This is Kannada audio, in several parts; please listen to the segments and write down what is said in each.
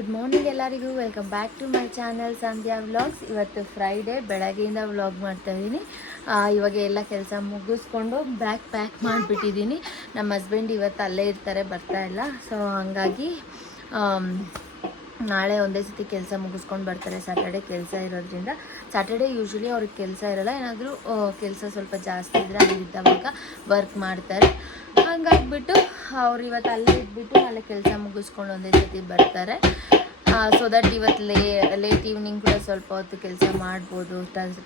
ಗುಡ್ ಮಾರ್ನಿಂಗ್ ಎಲ್ಲರಿಗೂ. Welcome back to my channel Sandhya vlogs. ಇವತ್ತು ಫ್ರೈಡೇ, ಬೆಳಗ್ಗೆಯಿಂದ ವ್ಲಾಗ್ ಮಾಡ್ತಾಯಿದ್ದೀನಿ. ಇವಾಗ ಎಲ್ಲ ಕೆಲಸ ಮುಗಿಸ್ಕೊಂಡು ಬ್ಯಾಗ್ ಪ್ಯಾಕ್ ಮಾಡಿಬಿಟ್ಟಿದ್ದೀನಿ. ನಮ್ಮ ಹಸ್ಬೆಂಡ್ ಇವತ್ತು ಅಲ್ಲೇ ಇರ್ತಾರೆ, ಬರ್ತಾ ಇಲ್ಲ. ಸೊ ಹಂಗಾಗಿ ನಾಳೆ ಒಂದೇ ಸತಿ ಕೆಲಸ ಮುಗಿಸ್ಕೊಂಡು ಬರ್ತಾರೆ. ಸ್ಯಾಟರ್ಡೆ ಕೆಲಸ ಇರೋದ್ರಿಂದ, ಸ್ಯಾಟರ್ಡೆ ಯೂಶ್ವಲಿ ಅವ್ರಿಗೆ ಕೆಲಸ ಇರೋಲ್ಲ. ಏನಾದರೂ ಕೆಲಸ ಸ್ವಲ್ಪ ಜಾಸ್ತಿ ಇದ್ದರೆ ಅಲ್ಲಿದ್ದವಾಗ ವರ್ಕ್ ಮಾಡ್ತಾರೆ. ಹಂಗಾಗಿಬಿಟ್ಟು ಅವ್ರು ಇವತ್ತು ಅಲ್ಲೇ ಇದ್ಬಿಟ್ಟು ನಾಳೆ ಕೆಲಸ ಮುಗಿಸ್ಕೊಂಡು ಒಂದೇ ಸತಿ ಬರ್ತಾರೆ. ಸೊ ದಟ್ ಇವತ್ತು ಲೇಟ್ ಈವ್ನಿಂಗ್ ಕೂಡ ಸ್ವಲ್ಪ ಹೊತ್ತು ಕೆಲಸ ಮಾಡ್ಬೋದು,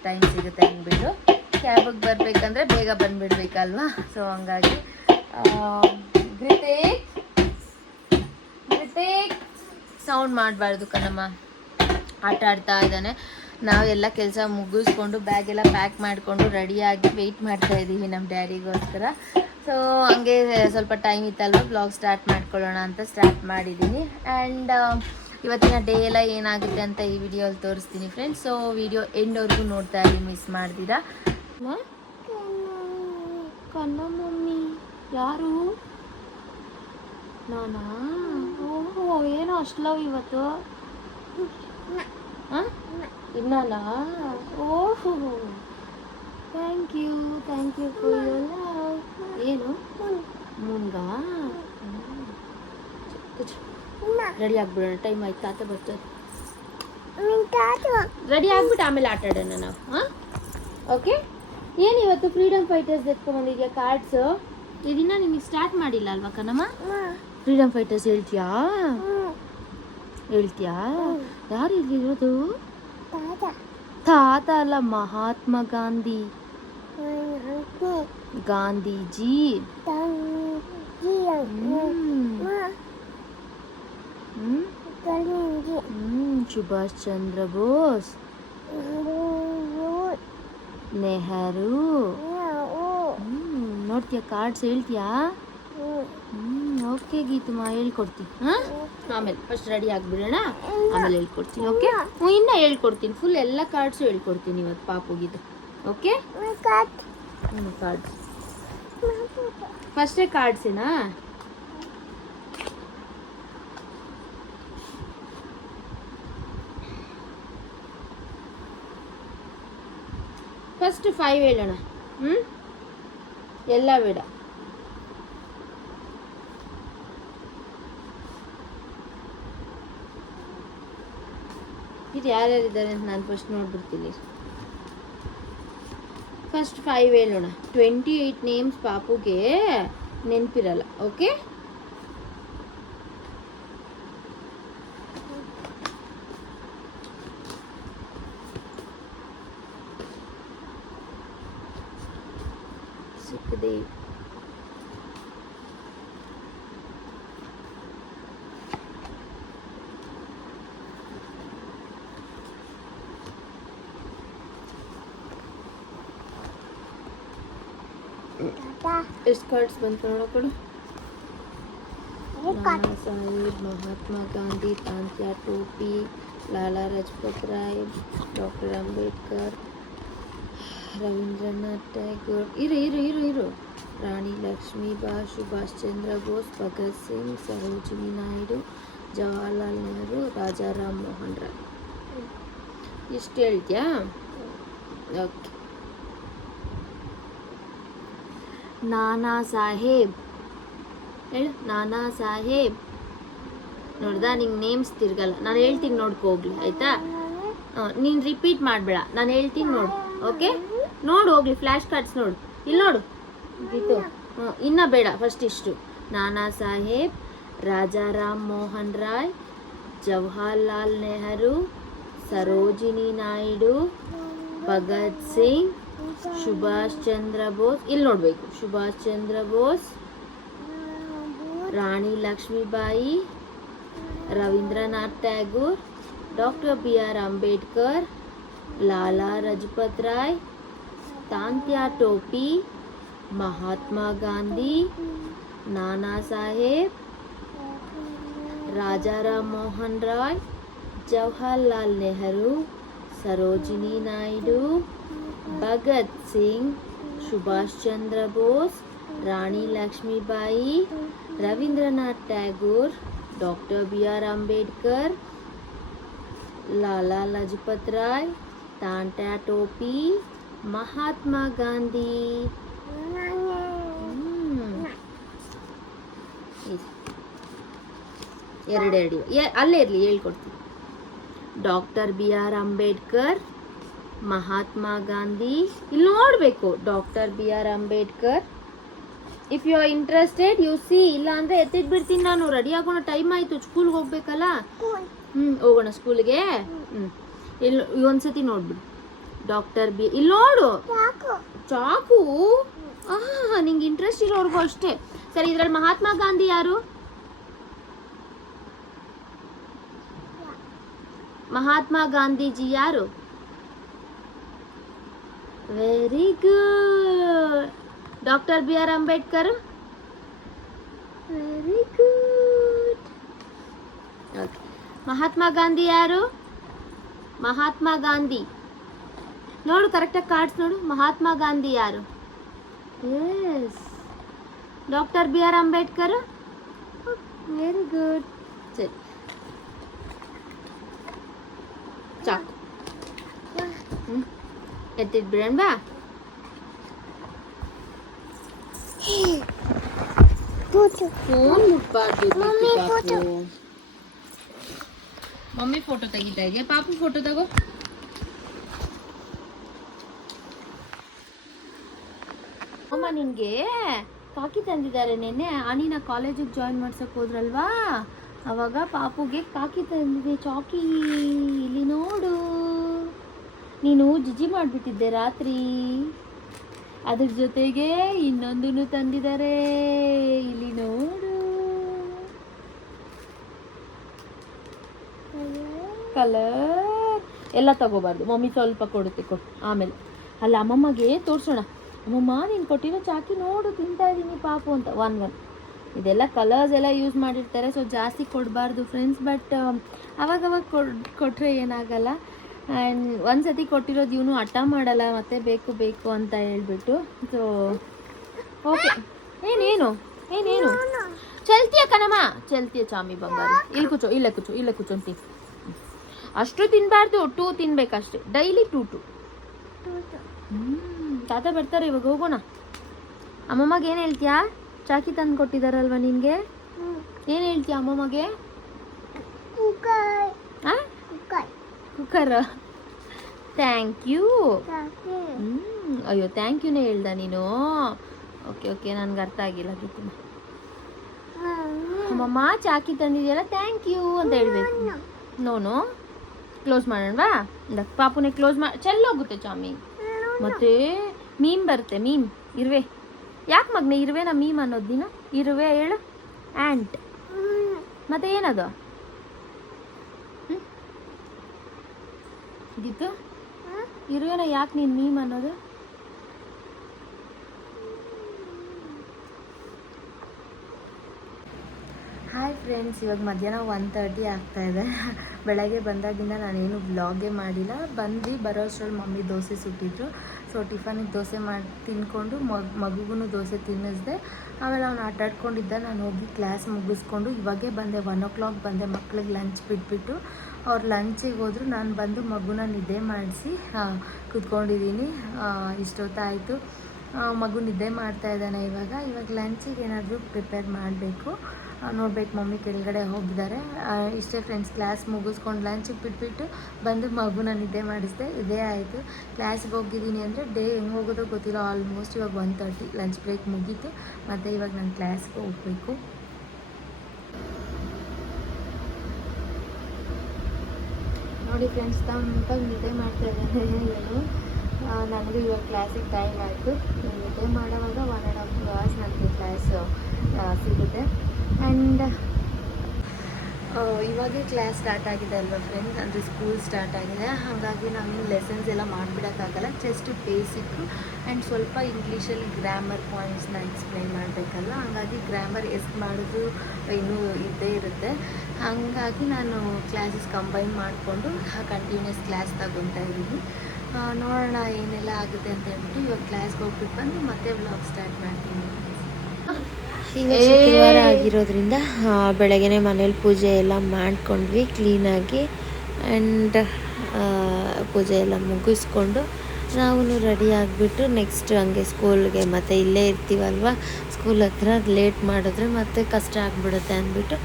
ಟೈಮ್ ಸಿಗುತ್ತೆ ಅಂದ್ಬಿಟ್ಟು. ಕ್ಯಾಬಿಗೆ ಬರಬೇಕಂದ್ರೆ ಬೇಗ ಬಂದುಬಿಡ್ಬೇಕಲ್ವಾ. ಸೊ ಹಂಗಾಗಿ ಗ್ರಿತೇಕ್ ಸೌಂಡ್ ಮಾಡಬಾರ್ದು ಕಣಮ್ಮ, ಆಟ ಆಡ್ತಾ ಇದ್ದಾನೆ. ನಾವೆಲ್ಲ ಕೆಲಸ ಮುಗಿಸ್ಕೊಂಡು ಬ್ಯಾಗೆಲ್ಲ ಪ್ಯಾಕ್ ಮಾಡಿಕೊಂಡು ರೆಡಿಯಾಗಿ ವೆಯ್ಟ್ ಮಾಡ್ತಾ ಇದ್ದೀವಿ ನಮ್ಮ ಡ್ಯಾಡಿಗೋಸ್ಕರ. ಸೊ ಹಂಗೆ ಸ್ವಲ್ಪ ಟೈಮ್ ಇತ್ತಲ್ವ, ಬ್ಲಾಗ್ ಸ್ಟಾರ್ಟ್ ಮಾಡ್ಕೊಳ್ಳೋಣ ಅಂತ ಸ್ಟಾರ್ಟ್ ಮಾಡಿದ್ದೀನಿ. ಆ್ಯಂಡ್ ಇವತ್ತಿನ ಡೇ ಎಲ್ಲ ಏನಾಗುತ್ತೆ ಅಂತ ಈ ವಿಡಿಯೋಲ್ಲಿ ತೋರಿಸ್ತೀನಿ ಫ್ರೆಂಡ್ಸ್. ಸೊ ವಿಡಿಯೋ ಎಂಡ್ವರೆಗೂ ನೋಡ್ತಾ ಇರಿ, ಮಿಸ್ ಮಾಡ್ದಿರಾ. ಕಣ್ಣ ಮಮ್ಮಿ ಯಾರು? ನಾನಾ? ಓಹೋ, ಏನೋ ಅಷ್ಟು ಲವ್ ಇವತ್ತು. ಹಾಂ, ಇನ್ನಲ್ಲ? ಓಹೋ, thank you for your love. ಏನು ಮುಂಗ? ರೆಡಿ ಆಗ್ಬಿಡೋಣ, ಟೈಮ್ ಆಯ್ತು, ತಾತ ಬರ್ತದೆ. ರೆಡಿ ಆಗ್ಬಿಟ್ಟು ಆಮೇಲೆ ಆಟ ಆಡೋಣ ನಾವು. ಹಾಂ, ಓಕೆ. ಏನು ಇವತ್ತು ಫ್ರೀಡಮ್ ಫೈಟರ್ಸ್ ಎತ್ಕೊಂಡ್ಬಂದಿದ್ಯಾ ಕಾರ್ಡ್ಸು? ಇದನ್ನ ನಿಮಗೆ ಸ್ಟಾರ್ಟ್ ಮಾಡಿಲ್ಲ ಅಲ್ವಾ ಕಣಮ್ಮ? ಫ್ರೀಡಮ್ ಫೈಟರ್ಸ್ ಹೇಳ್ತೀಯಾ? ಯಾರು ಇಲ್ಲಿರೋದು? ತಾತ ಅಲ್ಲ, ಮಹಾತ್ಮ ಗಾಂಧಿ. ಗಾಂಧೀಜಿ. ಸುಭಾಷ್ ಚಂದ್ರ ಬೋಸ್, ನೆಹರು. ನೋಡ್ತೀಯಾ ಕಾರ್ಡ್ಸ್? ಹೇಳ್ತೀಯಾ? ಓಕೆ ಗೀತಮ್ಮ, ಹೇಳ್ಕೊಡ್ತೀನಿ. ಹಾಂ, ಆಮೇಲೆ ಫಸ್ಟ್ ರೆಡಿ ಆಗಿಬಿಡೋಣ, ಆಮೇಲೆ ಹೇಳ್ಕೊಡ್ತೀನಿ. ಓಕೆ, ಇನ್ನೂ ಹೇಳ್ಕೊಡ್ತೀನಿ, ಫುಲ್ ಎಲ್ಲ ಕಾರ್ಡ್ಸು ಹೇಳ್ಕೊಡ್ತೀನಿ ಇವತ್ತು ಪಾಪುಗಿದು. ಓಕೆ, ಕಾರ್ಡ್ಸ್ ಫಸ್ಟೇ ಕಾರ್ಡ್ಸಿನಾ? ಫಸ್ಟ್ 5 ಹೇಳೋಣ. ಎಲ್ಲ ಬೇಡ. ಇದು ಯಾರ್ಯಾರಿದ್ದಾರೆ ಅಂತ ನಾನು ಫಸ್ಟ್ ನೋಡ್ಬಿಡ್ತೀನಿ. ಫಸ್ಟ್ 5 ಹೇಳೋಣ. 28 ನೇಮ್ಸ್ ಪಾಪುಗೆ ನೆನಪಿರಲ್ಲ. ಓಕೆ, ಸುಖದೇವ್, ಎಷ್ಟು ಕಾರ್ಡ್ಸ್ ಬಂತು ನೋಡೋಕಡು. ನಾನಾ ಸಾಹೇಬ್, ಮಹಾತ್ಮ ಗಾಂಧಿ, ತಾಂತ್ಯಾ ಟೋಪಿ, ಲಾಲಾ ಲಜಪತ್ ರಾಯ್, ಡಾಕ್ಟರ್ ಅಂಬೇಡ್ಕರ್, ರವೀಂದ್ರನಾಥ್ ಟ್ಯಾಗೋರ್, ಇರು ರಾಣಿ ಲಕ್ಷ್ಮೀಬಾಯಿ, ಸುಭಾಷ್ ಚಂದ್ರ ಬೋಸ್, ಭಗತ್ ಸಿಂಗ್, ಸರೋಜಿನಿ ನಾಯ್ಡು, ಜವಾಹರ್ಲಾಲ್ ನೆಹರು, ರಾಜಾರಾಮ್ ಮೋಹನ್ ರಾಯ್. ಇಷ್ಟು ಹೇಳ್ತೀಯಾ? ಓಕೆ. ನಾನಾ ಸಾಹೇಬ್ ಹೇಳು. ನಾನಾ ಸಾಹೇಬ್ ನೋಡ್ದಾ? ನಿಂಗೆ ನೇಮ್ಸ್ ತಿರ್ಗಲ್ಲ, ನಾನು ಹೇಳ್ತೀನಿ ನೋಡ್ಕೊ ಹೋಗ್ಲಿ, ಆಯಿತಾ? ನೀನು ರಿಪೀಟ್ ಮಾಡಬೇಡ, ನಾನು ಹೇಳ್ತೀನಿ ನೋಡು. ಓಕೆ, ನೋಡು ಹೋಗ್ಲಿ, ಫ್ಲ್ಯಾಶ್ ಕಾರ್ಡ್ಸ್ ನೋಡು, ಇಲ್ಲಿ ನೋಡು ಗೀತು. ಇನ್ನೂ ಬೇಡ, ಫಸ್ಟ್ ಇಷ್ಟು. ನಾನಾ ಸಾಹೇಬ್, ರಾಜಾರಾಮ್ ಮೋಹನ್ ರಾಯ್, ಜವಾಹರ್ಲಾಲ್ ನೆಹರು, ಸರೋಜಿನಿ ನಾಯ್ಡು, ಭಗತ್ ಸಿಂಗ್, ಸುಭಾಷ್ ಚಂದ್ರ ಬೋಸ್. ಇಲ್ಲಿ ನೋಡಬೇಕು, Subhash Chandra Bose, Rani Lakshmibai, Rabindranath Tagore, doctor BR Ambedkar, Lala Lajpat Rai, Tantya Tope, Mahatma Gandhi, Nana Saheb, Rajaram Mohan Roy, Jawaharlal Nehru, Sarojini Naidu, Bhagat Singh, Subhash Chandra Bose, Rani Lakshmibai, Rabindranath Tagore, doctor B R Ambedkar, Lala Lajpat Rai, Tantya Tope, Mahatma Gandhi. ಎರಡೆರಡು ಅಲ್ಲೇ ಇರಲಿ, ಹೇಳ್ಕೊಡ್ತೀನಿ. Doctor B R Ambedkar, Mahatma Gandhi. ಇಲ್ಲಿ ನೋಡಬೇಕು, doctor B R Ambedkar. If you are interested U C, ಇಲ್ಲ ಅಂದರೆ ಎತ್ತಿದ್ ಬಿಡ್ತೀನಿ ನಾನು. ರೆಡಿ ಆಗೋಣ, ಟೈಮ್ ಆಯಿತು, ಸ್ಕೂಲ್ಗೆ ಹೋಗ್ಬೇಕಲ್ಲ. ಹೋಗೋಣ ಸ್ಕೂಲ್ಗೆ. ಇಲ್ಲಿ ಒಂದ್ಸತಿ ನೋಡ್ಬಿಡು. ಡಾಕ್ಟರ್ ಬಿ, ಇಲ್ಲಿ ನೋಡು, ಚಾಕು. ನಿಂಗೆ ಇಂಟ್ರೆಸ್ಟ್ ಇರೋರ್ಗು ಅಷ್ಟೇ. ಸರಿ, ಇದ್ರಲ್ಲಿ ಮಹಾತ್ಮ ಗಾಂಧಿ ಯಾರು? ಮಹಾತ್ಮ ಗಾಂಧೀಜಿ ಯಾರು? Very good. Doctor B R Ambedkar? Very good. Okay, Mahatma Gandhi ಯಾರು? ಮಹಾತ್ಮ ಗಾಂಧಿ ನೋಡು, ಕರೆಕ್ಟಾಗಿ ಕಾರ್ಡ್ಸ್ ನೋಡು. ಮಹಾತ್ಮ ಗಾಂಧಿ ಯಾರು? Yes. Doctor B R Ambedkar? Very good. ಸರಿ, ಚಾಕು ಎತ್ತಿದ್ ಬಿಡೋಣ ಬಾ. ಫೋನ್ ಮುಟ್ಬಾರ್ದು. ಮಮ್ಮಿ ಫೋಟೋ ತೆಗಿತಾ ಇದೆಯಾ? ಪಾಪು ಫೋಟೋ ತಗೋ. ಅಮ್ಮ, ನಿನ್ಗೆ ಕಾಕಿ ತಂದಿದ್ದಾರೆ. ನೆನ್ನೆ ಅನಿನ ಕಾಲೇಜಿಗೆ ಜಾಯಿನ್ ಮಾಡ್ಸಕ್ ಹೋದ್ರಲ್ವಾ, ಅವಾಗ ಪಾಪುಗೆ ಕಾಕಿ ತಂದಿದೆ, ಚಾಕಿ. ಇಲ್ಲಿ ನೋಡು, ನೀನು ಜಿಜಿ ಮಾಡಿಬಿಟ್ಟಿದ್ದೆ ರಾತ್ರಿ. ಅದ್ರ ಜೊತೆಗೆ ಇನ್ನೊಂದನ್ನು ತಂದಿದ್ದಾರೆ, ಇಲ್ಲಿ ನೋಡು. ಕಲರ್ ಎಲ್ಲ ತಗೋಬಾರ್ದು, ಮಮ್ಮಿ ಸ್ವಲ್ಪ ಕೊಡುತ್ತೆ, ಆಮೇಲೆ. ಅಲ್ಲ, ಅಮ್ಮಮ್ಮಗೆ ತೋರಿಸೋಣ. ಅಮ್ಮಮ್ಮ, ನೀನು ಕೊಟ್ಟಿರೋ ಚಾಕಿ ನೋಡು, ತಿಂತಾ ಇದ್ದೀನಿ ಪಾಪು ಅಂತ. ಒನ್ ಇದೆಲ್ಲ ಕಲರ್ಸ್ ಎಲ್ಲ ಯೂಸ್ ಮಾಡಿರ್ತಾರೆ, ಸೊ ಜಾಸ್ತಿ ಕೊಡಬಾರ್ದು ಫ್ರೆಂಡ್ಸ್. ಬಟ್ ಅವಾಗವಾಗ ಕೊಟ್ಟರೆ ಏನಾಗಲ್ಲ. ಆ್ಯಂಡ್ ಒಂದು ಸತಿ ಕೊಟ್ಟಿರೋದು ಇವನು ಹಠ ಮಾಡಲ್ಲ, ಮತ್ತೆ ಬೇಕು ಬೇಕು ಅಂತ ಹೇಳ್ಬಿಟ್ಟು. So okay. ಏನೇನು ಚಲ್ತಿಯ ಕಣಮ್ಮ, ಚಲ್ತಿಯ ಚಾಮಿ ಬಂಗಾರ. ಇಲ್ಲಿ ಕೂಚೋ, ಇಲ್ಲೇ ಕೂಚೋ ಅಂತೀನಿ. ಅಷ್ಟು ತಿನ್ನಬಾರ್ದು, 2 ತಿನ್ಬೇಕಷ್ಟೆ ಡೈಲಿ. 2 ತಾತ ಬರ್ತಾರೆ ಇವಾಗ, ಹೋಗೋಣ. ಅಮ್ಮಮ್ಮಗೆ ಏನು ಹೇಳ್ತೀಯಾ? ಚಾಕಿ ತಂದು ಕೊಟ್ಟಿದ್ದಾರಲ್ವ ನಿನಗೆ, ಏನು ಹೇಳ್ತೀಯ ಅಮ್ಮಮ್ಮಗೆ? ಕುಕ್ಕರ್. Thank you. ಅಯ್ಯೋ, ಥ್ಯಾಂಕ್ ಯುನೇ ಹೇಳ್ದ ನೀನು. ಓಕೆ, ನನಗೆ ಅರ್ಥ ಆಗಿಲ್ಲ. ಗಿತ್ತು ಅಮ್ಮಮ್ಮ ಚಾಕಿ ತಂದಿದೆಯಲ್ಲ, ಥ್ಯಾಂಕ್ ಯು ಅಂತ ಹೇಳ್ಬೇಕು. ನೋನು ಕ್ಲೋಸ್ ಮಾಡೋಣವಾ? ಪಾಪುನೇ ಕ್ಲೋಸ್ ಮಾಡಿ. ಚೆಲ್ಲೋಗುತ್ತೆ ಚಾಮಿ. ಮತ್ತೆ ಮೀಮ್ ಬರುತ್ತೆ, ಮೀಮ್. ಇರುವೆ. ಯಾಕೆ ಮಗನೇ ಇರುವೆನ ಮೀಮ್ ಅನ್ನೋದು ನೀನು? ಇರುವೆ ಹೇಳು. ಆ್ಯಂಟ್. ಮತ್ತೆ ಏನದು? ಗಿತ್ತು, ಇರುವೆನ ಯಾಕೆ ನೀನು ಮೀಮ್ ಅನ್ನೋದು? ಹಾಯ್ ಫ್ರೆಂಡ್ಸ್, ಇವಾಗ ಮಧ್ಯಾಹ್ನ 1:30 ಆಗ್ತಾಯಿದೆ. ಬೆಳಗ್ಗೆ ಬಂದಾಗಿಂದ ನಾನೇನು ವ್ಲಾಗೇ ಮಾಡಿಲ್ಲ. ಬರೋ ಅಷ್ಟರಲ್ಲಿ ಮಮ್ಮಿ ದೋಸೆ ಸುಟ್ಟಿದ್ರು. ಸೊ ಟಿಫನಿಗೆ ದೋಸೆ ಮಾಡಿ ತಿನ್ಕೊಂಡು ಮಗುಗೂ ದೋಸೆ ತಿನ್ನಿಸ್ದೆ. ಆಮೇಲೆ ಅವ್ನು ಆಟಾಡ್ಕೊಂಡಿದ್ದ. ನಾನು ಹೋಗಿ ಕ್ಲಾಸ್ ಮುಗಿಸ್ಕೊಂಡು ಇವಾಗೇ ಬಂದೆ. 1 o'clock ಬಂದೆ. ಮಕ್ಳಿಗೆ ಲಂಚ್ ಬಿಟ್ಬಿಟ್ಟು ಅವ್ರು ಲಂಚಿಗೆ ಹೋದ್ರು. ನಾನು ಬಂದು ಮಗುನ ನಿದ್ದೆ ಮಾಡಿಸಿ ಕೂತ್ಕೊಂಡಿದ್ದೀನಿ. ಇಷ್ಟೊತ್ತಾಯಿತು. ಮಗು ನಿದ್ದೆ ಮಾಡ್ತಾ ಇದ್ದಾನೆ. ಇವಾಗ ಲಂಚಿಗೆ ಏನಾದರೂ ಪ್ರಿಪೇರ್ ಮಾಡಬೇಕು. ನೋಡ್ಬೇಕು, ಮಮ್ಮಿ ಕೆಳಗಡೆ ಹೋಗಿದ್ದಾರೆ. ಇಷ್ಟೇ ಫ್ರೆಂಡ್ಸ್, ಕ್ಲಾಸ್ ಮುಗಿಸ್ಕೊಂಡು ಲಂಚಿಗೆ ಬಿಟ್ಬಿಟ್ಟು ಬಂದು ಮಗುನ ನಿದ್ದೆ ಮಾಡಿಸಿದೆ. ಇದೇ ಆಯಿತು. ಕ್ಲಾಸಿಗೆ ಹೋಗಿದ್ದೀನಿ ಅಂದರೆ ಡೇ ಹೆಂಗೆ ಹೋಗೋದೋ ಗೊತ್ತಿಲ್ಲ. ಆಲ್ಮೋಸ್ಟ್ ಇವಾಗ 1:30 ಲಂಚ್ ಬ್ರೇಕ್ ಮುಗೀತು. ಮತ್ತು ಇವಾಗ ನಾನು ಕ್ಲಾಸ್ಗೆ ಹೋಗಬೇಕು. ನೋಡಿ ಫ್ರೆಂಡ್ಸ್, ತಂಪಾಗಿ ನಿದ್ದೆ ಮಾಡ್ತಾ ಇದ್ದಾನೆ ಇವನು. ನನಗೂ ಇವಾಗ ಕ್ಲಾಸಿಗೆ ಟೈಮ್ ಆಯಿತು. ನಿದ್ದೆ ಮಾಡೋವಾಗ 1.5 hours ನನಗೆ ಕ್ಲಾಸ್ ಸಿಗುತ್ತೆ. ಆ್ಯಂಡ್ ಇವಾಗೇ ಕ್ಲಾಸ್ ಸ್ಟಾರ್ಟ್ ಆಗಿದೆ ಅಲ್ವಾ ಫ್ರೆಂಡ್ಸ್, ಅಂದರೆ ಸ್ಕೂಲ್ ಸ್ಟಾರ್ಟ್ ಆಗಿದೆ. ಹಾಗಾಗಿ ನಾವು ಲೆಸನ್ಸ್ ಎಲ್ಲ ಮಾಡಿಬಿಡೋಕ್ಕಾಗಲ್ಲ. ಜಸ್ಟ್ ಬೇಸಿಕ್ಕು ಆ್ಯಂಡ್ ಸ್ವಲ್ಪ ಇಂಗ್ಲೀಷಲ್ಲಿ ಗ್ರಾಮರ್ ಪಾಯಿಂಟ್ಸ್ನ ಎಕ್ಸ್ಪ್ಲೈನ್ ಮಾಡಬೇಕಲ್ಲ. ಹಾಗಾಗಿ ಗ್ರಾಮರ್ ಎಷ್ಟು ಮಾಡಿದ್ರು ಇನ್ನೂ ಇದ್ದೇ ಇರುತ್ತೆ. ಹಾಗಾಗಿ ನಾನು ಕ್ಲಾಸಸ್ ಕಂಬೈನ್ ಮಾಡಿಕೊಂಡು ಕಂಟಿನ್ಯೂಸ್ ಕ್ಲಾಸ್ ತಗೊತಾ ಇದ್ದೀನಿ. ನೋಡೋಣ ಏನೆಲ್ಲ ಆಗುತ್ತೆ ಅಂತ ಹೇಳ್ಬಿಟ್ಟು ಇವಾಗ ಕ್ಲಾಸ್ಗೆ ಹೋಗ್ಬಿಟ್ಟು ಬಂದು ಮತ್ತೆ ವ್ಲಾಗ್ ಸ್ಟಾರ್ಟ್ ಮಾಡ್ತೀನಿ. ಇವತ್ತು ಶುಕ್ರವಾರ ಆಗಿರೋದ್ರಿಂದ ಬೆಳಗ್ಗೆ ಮನೇಲಿ ಪೂಜೆ ಎಲ್ಲ ಮಾಡ್ಕೊಂಡ್ವಿ ಕ್ಲೀನಾಗಿ. ಆ್ಯಂಡ್ ಪೂಜೆ ಎಲ್ಲ ಮುಗಿಸ್ಕೊಂಡು ನಾವು ರೆಡಿ ಆಗಿಬಿಟ್ಟು ನೆಕ್ಸ್ಟ್ ಹಂಗೆ ಸ್ಕೂಲ್ಗೆ, ಮತ್ತು ಇಲ್ಲೇ ಇರ್ತೀವಲ್ವ ಸ್ಕೂಲ್ ಹತ್ರ, ಲೇಟ್ ಮಾಡಿದ್ರೆ ಮತ್ತೆ ಕಷ್ಟ ಆಗಿಬಿಡುತ್ತೆ ಅಂದ್ಬಿಟ್ಟು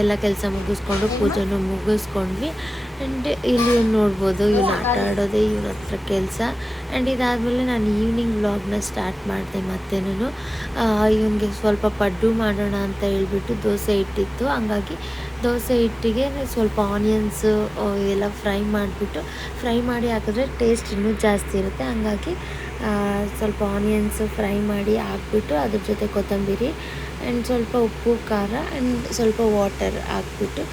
ಎಲ್ಲ ಕೆಲಸ ಮುಗಿಸ್ಕೊಂಡು ಪೂಜೆನೂ ಮುಗಿಸ್ಕೊಂಡ್ವಿ. ಆ್ಯಂಡ್ ಇಲ್ಲಿ ನೋಡ್ಬೋದು ಇವನು ಆಟ ಆಡೋದೇ ಇವನ ಹತ್ರ ಕೆಲಸ. ಆ್ಯಂಡ್ ಇದಾದಮೇಲೆ ನಾನು ಈವ್ನಿಂಗ್ ವ್ಲಾಗ್ನ ಸ್ಟಾರ್ಟ್ ಮಾಡಿದೆ. ಮತ್ತೇನು ಇವನಿಗೆ ಸ್ವಲ್ಪ ಪಡ್ಡು ಮಾಡೋಣ ಅಂತ ಹೇಳ್ಬಿಟ್ಟು ದೋಸೆ ಇಟ್ಟಿತ್ತು. ಹಂಗಾಗಿ ದೋಸೆ ಹಿಟ್ಟಿಗೆ ಸ್ವಲ್ಪ ಆನಿಯನ್ಸು ಎಲ್ಲ ಫ್ರೈ ಮಾಡಿ ಹಾಕಿದ್ರೆ ಟೇಸ್ಟ್ ಇನ್ನೂ ಜಾಸ್ತಿ ಇರುತ್ತೆ. ಹಂಗಾಗಿ ಸ್ವಲ್ಪ ಆನಿಯನ್ಸು ಫ್ರೈ ಮಾಡಿ ಹಾಕ್ಬಿಟ್ಟು ಅದ್ರ ಜೊತೆ ಕೊತ್ತಂಬರಿ ಆ್ಯಂಡ್ ಸ್ವಲ್ಪ ಉಪ್ಪು ಖಾರ ಆ್ಯಂಡ್ ಸ್ವಲ್ಪ ವಾಟರ್ ಹಾಕ್ಬಿಟ್ಟು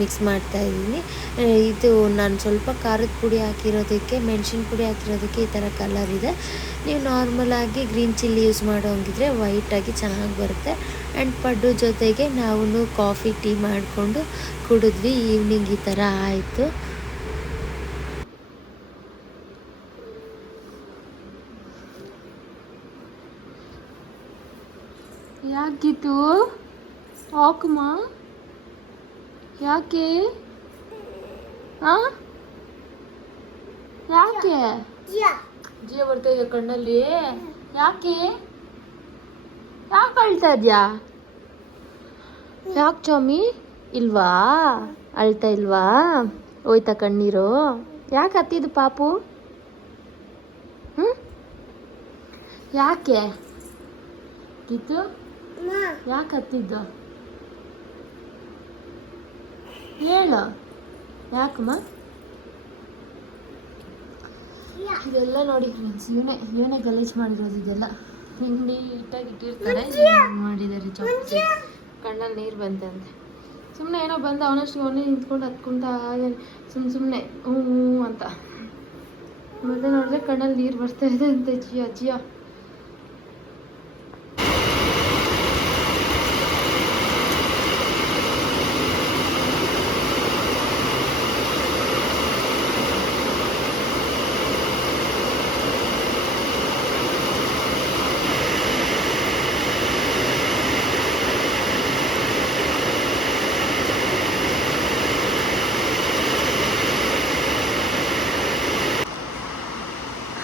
ಮಿಕ್ಸ್ ಮಾಡ್ತಾಯಿದ್ದೀನಿ. ಇದು ನಾನು ಸ್ವಲ್ಪ ಖಾರದ ಪುಡಿ ಹಾಕಿರೋದಕ್ಕೆ, ಮೆಣಸಿನ ಪುಡಿ ಹಾಕಿರೋದಕ್ಕೆ ಈ ಥರ ಕಲರ್ ಇದೆ. ನೀವು ನಾರ್ಮಲಾಗಿ ಗ್ರೀನ್ ಚಿಲ್ಲಿ ಯೂಸ್ ಮಾಡೋಂಗಿದ್ರೆ ವೈಟಾಗಿ ಚೆನ್ನಾಗಿ ಬರುತ್ತೆ. ಆ್ಯಂಡ್ ಪಡ್ಡು ಜೊತೆಗೆ ನಾವು ಕಾಫಿ ಟೀ ಮಾಡಿಕೊಂಡು ಕುಡಿದ್ವಿ. ಈವ್ನಿಂಗ್ ಈ ಥರ ಆಯಿತು. ಯಾಕಿತ್ತು ಹಾಕಮ್ಮ? ಯಾಕೆ ಯಾಕೆ ಜಿಯ ಬರ್ತಾ ಇದೆಯಾ ಕಣ್ಣಲ್ಲಿ? ಯಾಕೆ ಅಳ್ತಾ ಇದೆಯಾ? ಯಾಕೆ ಚಾಮಿ? ಇಲ್ವಾ ಅಳ್ತಾ ಇಲ್ವಾ? ಹೋಯ್ತಾ ಕಣ್ಣೀರು? ಯಾಕೆ ಹತ್ತಿದ್ದು ಪಾಪು? ಯಾಕೆ ಕಿತ್ತು? ಯಾಕೆ ಹತ್ತಿದ್ದು ಹೇಳು? ಯಾಕಮ್ಮ? ಇದೆಲ್ಲ ನೋಡಿ ಫ್ರೆಂಡ್ಸ್, ಇವನೇ ಗಲೀಜು ಮಾಡಿರೋದು. ಇದೆಲ್ಲ ಹಿಂಗೆ ನೀಟಾಗಿ ಇಟ್ಟಿರ್ತಾರೆ, ಮಾಡಿದ್ದಾರೆ. ಚಪ್ಪಲಿ ಕಣ್ಣಲ್ಲಿ ನೀರು ಬಂತಂತೆ. ಸುಮ್ಮನೆ ಏನೋ ಬಂದು ಅವನಷ್ಟು ಅವನೇ ನಿಂತ್ಕೊಂಡು ಹತ್ಕೊಂತ ಸುಮ್ಮನೆ ಹ್ಞೂ ಅಂತ. ಮತ್ತೆ ನೋಡಿದ್ರೆ ಕಣ್ಣಲ್ಲಿ ನೀರು ಬರ್ತಾ ಇದೆ ಅಂತೆ. ಜಿಯ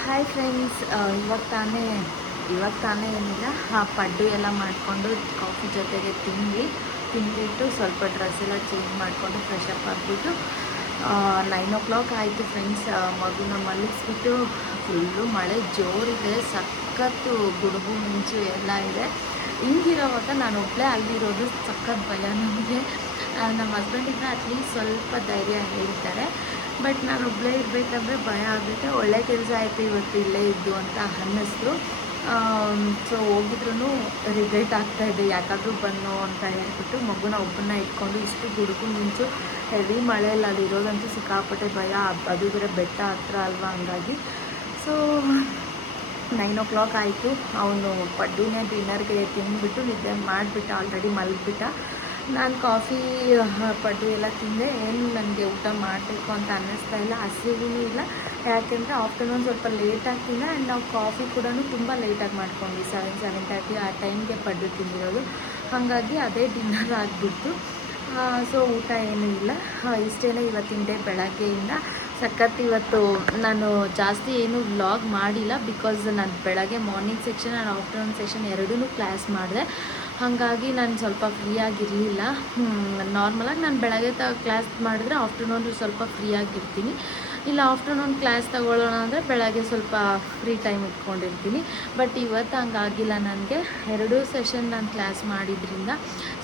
ಹಾಯ್ ಫ್ರೆಂಡ್ಸ್, ಇವಾಗ ತಾನೇ ಏನಿಲ್ಲ, ಪಡ್ಡು ಎಲ್ಲ ಮಾಡಿಕೊಂಡು ಕಾಫಿ ಜೊತೆಗೆ ತಿಂದ್ಬಿಟ್ಟು ಸ್ವಲ್ಪ ಡ್ರೆಸ್ ಎಲ್ಲ ಚೇಂಜ್ ಮಾಡಿಕೊಂಡು ಫ್ರೆಶ್ ಅಪ್ ಆಗಿಬಿಟ್ಟು 9 o'clock ಆಯಿತು ಫ್ರೆಂಡ್ಸ್. ಮಗುನ ಮಲಗಿಸ್ಬಿಟ್ಟು ಫುಲ್ಲು ಮಳೆ ಜೋರಿದೆ, ಸಖತ್ತು ಗುಡುಗು ಮಿಂಚು ಎಲ್ಲ ಇದೆ. ಹಿಂಗಿರೋವಾಗ ನಾನು ಒಬ್ಬಳೇ ಆಗಿರೋದು ಸಖತ್ ಭಯ ನಮಗೆ. ನಮ್ಮ ಹಸ್ಬೆಂಡಿಗೆ ಅಟ್ಲೀಸ್ಟ್ ಸ್ವಲ್ಪ ಧೈರ್ಯ ಹೇಳ್ತಾರೆ, ಬಟ್ ನಾನು ಒಬ್ಬಳೇ ಇರಬೇಕಂದ್ರೆ ಭಯ ಆಗುತ್ತೆ. ಒಳ್ಳೆ ಕೆಲಸ ಆಯಿತು ಇವತ್ತು ಇಲ್ಲೇ ಇದ್ದು ಅಂತ ಅನ್ನಿಸ್ತು. ಸೊ ಹೋಗಿದ್ರೂ ರಿಗ್ರೆಟ್ ಆಗ್ತಾಯಿದೆ, ಯಾಕಾದರೂ ಬನ್ನೋ ಅಂತ ಹೇಳ್ಬಿಟ್ಟು ಮಗುನ ಒಬ್ಬನ್ನ ಇಟ್ಕೊಂಡು ಇಷ್ಟು ಗುಡುಗು ಮಿಂಚು ಹೆವಿ ಮಳೆಯಲ್ಲಿ ಅಲ್ಲಿ ಇರೋದಂತೂ ಸಿಕ್ಕಾಪಟ್ಟೆ ಭಯ. ಅದು ಬೇರೆ ಬೆಟ್ಟ ಹತ್ರ ಅಲ್ವಾ, ಹಂಗಾಗಿ. ಸೊ 9 o'clock ಆಯಿತು. ಅವನು ಪಡ್ಡುನೇ ಡಿನ್ನರ್ಗೆ ತಿಂದುಬಿಟ್ಟು ನಿದ್ದೆ ಮಾಡಿಬಿಟ್ಟ, ಆಲ್ರೆಡಿ ಮಲಗಿಬಿಟ್ಟ. ನಾನು ಕಾಫಿ ಪಡ್ಡು ಎಲ್ಲ ತಿಂದೆ. ಏನು ನನಗೆ ಊಟ ಮಾಡಬೇಕು ಅಂತ ಅನ್ನಿಸ್ತಾ ಇಲ್ಲ, ಹಸಿವು ಇಲ್ಲ. ಯಾಕೆಂದರೆ ಆಫ್ಟರ್ನೂನ್ ಸ್ವಲ್ಪ ಲೇಟಾಗಿ ತಿಂದೆ. ಆ್ಯಂಡ್ ನಾವು ಕಾಫಿ ಕೂಡ ತುಂಬ ಲೇಟಾಗಿ ಮಾಡ್ಕೊಂಡ್ವಿ, 7-7:30 ಆ ಟೈಮ್ಗೆ ಪಡ್ಡು ತಿಂದಿರೋದು. ಹಾಗಾಗಿ ಅದೇ ಡಿನ್ನರ್ ಆಗಿಬಿಡ್ತು. ಸೊ ಊಟ ಏನೂ ಇಲ್ಲ. ಇಷ್ಟೇ ಇವತ್ತಿನ ಡೇ ಬೆಳಗ್ಗೆಯಿಂದ. ಸಖತ್ ಇವತ್ತು ನಾನು ಜಾಸ್ತಿ ಏನು ವ್ಲಾಗ್ ಮಾಡಿಲ್ಲ, ಬಿಕಾಸ್ ನಾನು ಬೆಳಗ್ಗೆ morning section and afternoon section ಎರಡೂ ಕ್ಲಾಸ್ ಮಾಡಿದೆ. ಹಾಗಾಗಿ ನಾನು ಸ್ವಲ್ಪ ಫ್ರೀಯಾಗಿರಲಿಲ್ಲ. ನಾರ್ಮಲಾಗಿ ನಾನು ಬೆಳಗ್ಗೆ ಕ್ಲಾಸ್ ಮಾಡಿದ್ರೆ ಆಫ್ಟರ್ನೂನ್ ಸ್ವಲ್ಪ ಫ್ರೀಯಾಗಿರ್ತೀನಿ. ಇಲ್ಲ ಆಫ್ಟರ್ನೂನ್ ಕ್ಲಾಸ್ ತಗೊಳ್ಳೋಣ ಅಂದರೆ ಬೆಳಗ್ಗೆ ಸ್ವಲ್ಪ ಫ್ರೀ ಟೈಮ್ ಇಟ್ಕೊಂಡಿರ್ತೀನಿ. ಬಟ್ ಇವತ್ತು ಹಂಗಾಗಿಲ್ಲ ನನಗೆ. 2 ಸೆಷನ್ ನಾನು ಕ್ಲಾಸ್ ಮಾಡಿದ್ರಿಂದ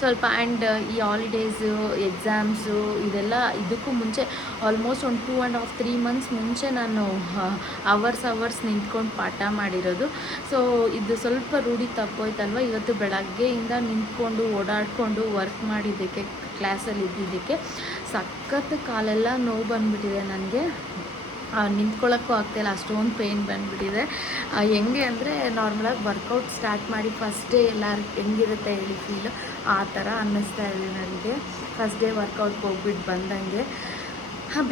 ಸ್ವಲ್ಪ. ಆ್ಯಂಡ್ ಈ ಹಾಲಿಡೇಸು, ಎಕ್ಸಾಮ್ಸು ಇದೆಲ್ಲ ಇದಕ್ಕೂ ಮುಂಚೆ ಆಲ್ಮೋಸ್ಟ್ ಒಂದು 2.5-3 months ಮುಂಚೆ ನಾನು ಅವರ್ಸ್ ನಿಂತ್ಕೊಂಡು ಪಾಠ ಮಾಡಿರೋದು. ಸೊ ಇದು ಸ್ವಲ್ಪ ರೂಢಿ ತಪ್ಪೋಯ್ತಲ್ವ. ಇವತ್ತು ಬೆಳಗ್ಗೆಯಿಂದ ನಿಂತ್ಕೊಂಡು ಓಡಾಡಿಕೊಂಡು ವರ್ಕ್ ಮಾಡಿದ್ದಕ್ಕೆ, ಕ್ಲಾಸಲ್ಲಿ ಇದ್ದಿದ್ದಕ್ಕೆ ಸಖತ್ತು ಕಾಲೆಲ್ಲ ನೋವು ಬಂದುಬಿಟ್ಟಿದೆ ನನಗೆ. ನಿಂತ್ಕೊಳ್ಳೋಕ್ಕೂ ಆಗ್ತಾಯಿಲ್ಲ, ಅಷ್ಟೊಂದು ಪೇಯ್ನ್ ಬಂದುಬಿಟ್ಟಿದೆ. ಹೆಂಗೆ ಅಂದರೆ ನಾರ್ಮಲಾಗಿ ವರ್ಕೌಟ್ ಸ್ಟಾರ್ಟ್ ಮಾಡಿ ಫಸ್ಟ್ ಡೇ ಎಲ್ಲ ಹೆಂಗಿರುತ್ತೆ ಹೇಳಿ ಫೀಲು, ಆ ಥರ ಅನ್ನಿಸ್ತಾ ಇದೆ ನನಗೆ. ಫಸ್ಟ್ ಡೇ ವರ್ಕೌಟ್ಗೆ ಹೋಗ್ಬಿಟ್ಟು ಬಂದಂಗೆ.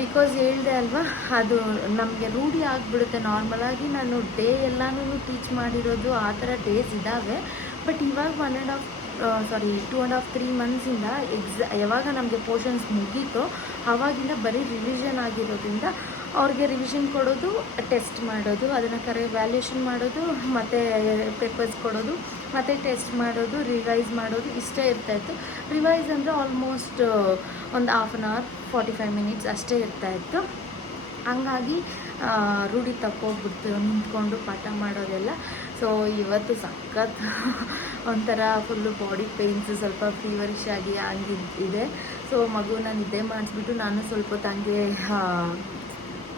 ಬಿಕಾಸ್ ಹೇಳಿದೆ ಅಲ್ವಾ, ಅದು ನಮಗೆ ರೂಢಿ ಆಗಿಬಿಡುತ್ತೆ. ನಾರ್ಮಲಾಗಿ ನಾನು ಡೇ ಎಲ್ಲನೂ ಟೀಚ್ ಮಾಡಿರೋದು ಆ ಥರ ಡೇಸ್ ಇದ್ದಾವೆ. ಬಟ್ ಇವಾಗ 2.5-3 ಮಂತ್ಸಿಂದ ಯಾವಾಗ ನಮಗೆ ಪೋರ್ಷನ್ಸ್ ಮುಗೀತೋ ಆವಾಗಿಂದ ಬರೀ ರಿವಿಷನ್ ಆಗಿರೋದ್ರಿಂದ ಅವ್ರಿಗೆ ರಿವಿಷನ್ ಕೊಡೋದು, ಟೆಸ್ಟ್ ಮಾಡೋದು, ಅದನ್ನು ವ್ಯಾಲ್ಯೂಯೇಷನ್ ಮಾಡೋದು, ಮತ್ತು ಪೇಪರ್ಸ್ ಕೊಡೋದು, ಮತ್ತು ಟೆಸ್ಟ್ ಮಾಡೋದು, ರಿವೈಸ್ ಮಾಡೋದು ಇಷ್ಟೇ ಇರ್ತಾಯಿತ್ತು. ರಿವೈಸ್ ಅಂದರೆ ಆಲ್ಮೋಸ್ಟ್ ಒಂದು ಹಾಫ್ ಆನ್ ಅವರ್ 45 ಮಿನಿಟ್ಸ್ ಅಷ್ಟೇ ಇರ್ತಾಯಿತ್ತು. ಹಂಗಾಗಿ ರೂಢಿ ತಪ್ಪೋಗ್ಬಿಡ್ತು ನಿಂತ್ಕೊಂಡು ಪಾಠ ಮಾಡೋದೆಲ್ಲ. ಸೊ ಇವತ್ತು ಸಖತ್ ಒಂಥರ ಫುಲ್ಲು ಬಾಡಿ ಪೇಯ್ನ್ಸು, ಸ್ವಲ್ಪ ಫೀವರಿಶ್ ಆಗಿ ಹಂಗಿದೆ. ಸೊ ಮಗುನ ನಿದ್ದೆ ಮಾಡಿಸ್ಬಿಟ್ಟು ನಾನು ಸ್ವಲ್ಪ ಹೊತ್ತು ಹಂಗೆ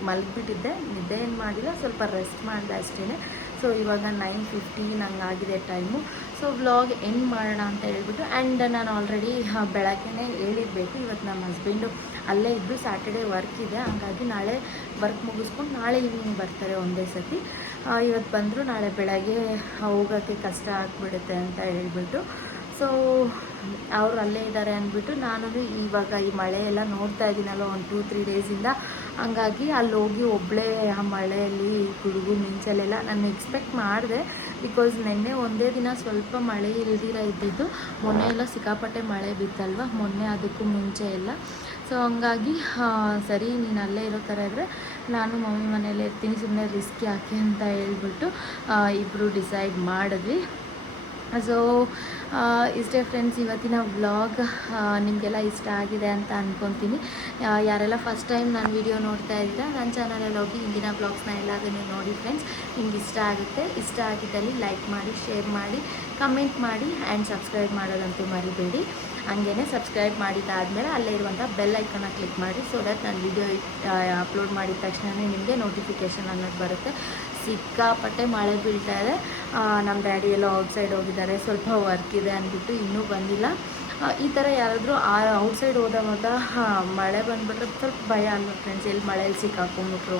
ಮಲಗಿಬಿಟ್ಟಿದ್ದೆ. ನಿದ್ದೆ ಏನು ಮಾಡಿಲ್ಲ, ಸ್ವಲ್ಪ ರೆಸ್ಟ್ ಮಾಡಿದೆ ಅಷ್ಟೇ. ಸೊ ಇವಾಗ 9:15 ಹಂಗಾಗಿದೆ ಟೈಮು. ಸೊ ವ್ಲಾಗ್ ಎಂಡ್ ಮಾಡೋಣ ಅಂತ ಹೇಳ್ಬಿಟ್ಟು, ಆ್ಯಂಡ್ ನಾನು ಆಲ್ರೆಡಿ ಬೆಳಗ್ಗೆ ಹೇಳಿರಬೇಕು, ಇವತ್ತು ನಮ್ಮ ಹಸ್ಬೆಂಡು ಅಲ್ಲೇ ಇದ್ದು ಸ್ಯಾಟರ್ಡೇ ವರ್ಕ್ ಇದೆ, ಹಾಗಾಗಿ ನಾಳೆ ವರ್ಕ್ ಮುಗಿಸ್ಕೊಂಡು ನಾಳೆ ಈವ್ನಿಂಗ್ ಬರ್ತಾರೆ ಒಂದೇ ಸತಿ. ಇವತ್ತು ಬಂದರು, ನಾಳೆ ಬೆಳಗ್ಗೆ ಹೋಗೋಕ್ಕೆ ಕಷ್ಟ ಆಗಿಬಿಡುತ್ತೆ ಅಂತ ಹೇಳ್ಬಿಟ್ಟು, ಸೊ ಅವರು ಅಲ್ಲೇ ಇದ್ದಾರೆ ಅಂದ್ಬಿಟ್ಟು ನಾನು ಇವಾಗ ಈ ಮಳೆ ಎಲ್ಲ ನೋಡ್ತಾ ಇದ್ದೀನಲ್ಲ ಒಂದು 2-3 ಡೇಸಿಂದ, ಹಂಗಾಗಿ ಅಲ್ಲಿ ಹೋಗಿ ಒಬ್ಬಳೇ ಆ ಮಳೆಯಲ್ಲಿ ಗುಡುಗು ಮಿಂಚಲೆಲ್ಲ ನಾನು ಎಕ್ಸ್ಪೆಕ್ಟ್ ಮಾಡಿದೆ. ಬಿಕಾಸ್ ನಿನ್ನೆ ಒಂದೇ ದಿನ ಸ್ವಲ್ಪ ಮಳೆ ಇಲ್ದಿರ ಇದ್ದಿದ್ದು, ಮೊನ್ನೆ ಎಲ್ಲ ಸಿಕ್ಕಾಪಟ್ಟೆ ಮಳೆ ಬಿತ್ತಲ್ವ ಮೊನ್ನೆ, ಅದಕ್ಕೂ ಮುಂಚೆ ಎಲ್ಲ. ಸೊ ಹಂಗಾಗಿ ಸರಿ ನೀನು ಅಲ್ಲೇ ಇರೋ ಥರ ಇದ್ದರೆ ನಾನು ಮಮ್ಮಿ ಮನೇಲಿ ಇರ್ತೀನಿ, ಸುಮ್ಮನೆ ರಿಸ್ಕ್ ಯಾಕೆ ಅಂತ ಹೇಳ್ಬಿಟ್ಟು ಇಬ್ಬರು ಡಿಸೈಡ್ ಮಾಡಿದ್ವಿ. ಸೊ ಇಷ್ಟೇ ಫ್ರೆಂಡ್ಸ್ ಇವತ್ತಿನ ವ್ಲಾಗ್. ನಿಮಗೆಲ್ಲ ಇಷ್ಟ ಆಗಿದೆ ಅಂತ ಅಂದ್ಕೊತೀನಿ. ಯಾರೆಲ್ಲ ಫಸ್ಟ್ ಟೈಮ್ ನಾನು ವಿಡಿಯೋ ನೋಡ್ತಾ ಇದ್ದೀರಾ, ನನ್ನ ಚಾನಲಲ್ಲಿ ಹೋಗಿ ಹಿಂದಿನ ವ್ಲಾಗ್ಸ್ನ ಎಲ್ಲದನ್ನು ನೋಡಿ ಫ್ರೆಂಡ್ಸ್. ನಿಮ್ಗೆ ಇಷ್ಟ ಆಗುತ್ತೆ, ಇಷ್ಟ ಆಗಿದ್ದಲ್ಲಿ ಲೈಕ್ ಮಾಡಿ, ಶೇರ್ ಮಾಡಿ, ಕಮೆಂಟ್ ಮಾಡಿ, ಆ್ಯಂಡ್ ಸಬ್ಸ್ಕ್ರೈಬ್ ಮಾಡೋದಂತೂ ಮರಿಬೇಡಿ. ಹಂಗೇ ಸಬ್ಸ್ಕ್ರೈಬ್ ಮಾಡಿದ್ದಾದಮೇಲೆ ಅಲ್ಲೇ ಇರುವಂಥ ಬೆಲ್ ಐಕನ್ನ ಕ್ಲಿಕ್ ಮಾಡಿ, ಸೊ ದಟ್ ನಾನು ವಿಡಿಯೋ ಅಪ್ಲೋಡ್ ಮಾಡಿದ ತಕ್ಷಣವೇ ನಿಮಗೆ ನೋಟಿಫಿಕೇಷನ್ ಅನ್ನೋದು ಬರುತ್ತೆ. ಸಿಕ್ಕಾಪಟ್ಟೆ ಮಳೆ ಬೀಳ್ತಾ ಇದೆ. ನಮ್ಮ ಡ್ಯಾಡಿ ಎಲ್ಲ ಔಟ್ಸೈಡ್ ಹೋಗಿದ್ದಾರೆ, ಸ್ವಲ್ಪ ವರ್ಕ್ ಇದೆ ಅಂದ್ಬಿಟ್ಟು ಇನ್ನೂ ಬಂದಿಲ್ಲ. ಈ ಥರ ಯಾರಾದರೂ ಔಟ್ಸೈಡ್ ಹೋದಾಗ ಮಳೆ ಬಂದುಬಿಟ್ರೆ ಸ್ವಲ್ಪ ಭಯ ಅಲ್ವ ಫ್ರೆಂಡ್ಸ್, ಎಲ್ಲಿ ಮಳೇಲಿ ಸಿಕ್ಕಾಕೊಂಡ್ಬಿಟ್ರು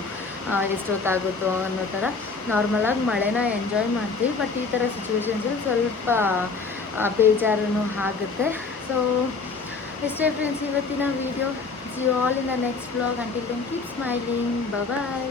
ಎಷ್ಟೊತ್ತಾಗುತ್ತೋ ಅನ್ನೋ ಥರ. ನಾರ್ಮಲಾಗಿ ಮಳೆನ ಎಂಜಾಯ್ ಮಾಡ್ತೀವಿ, ಬಟ್ ಈ ಥರ ಸಿಚುವೇಶನ್ಸಲ್ಲಿ ಸ್ವಲ್ಪ ಬೇಜಾರೂ ಆಗುತ್ತೆ. ಸೊ ಇಷ್ಟೇ ಫ್ರೆಂಡ್ಸ್ ಇವತ್ತಿನ video. See you all in the next vlog. Until then keep smiling. Bye.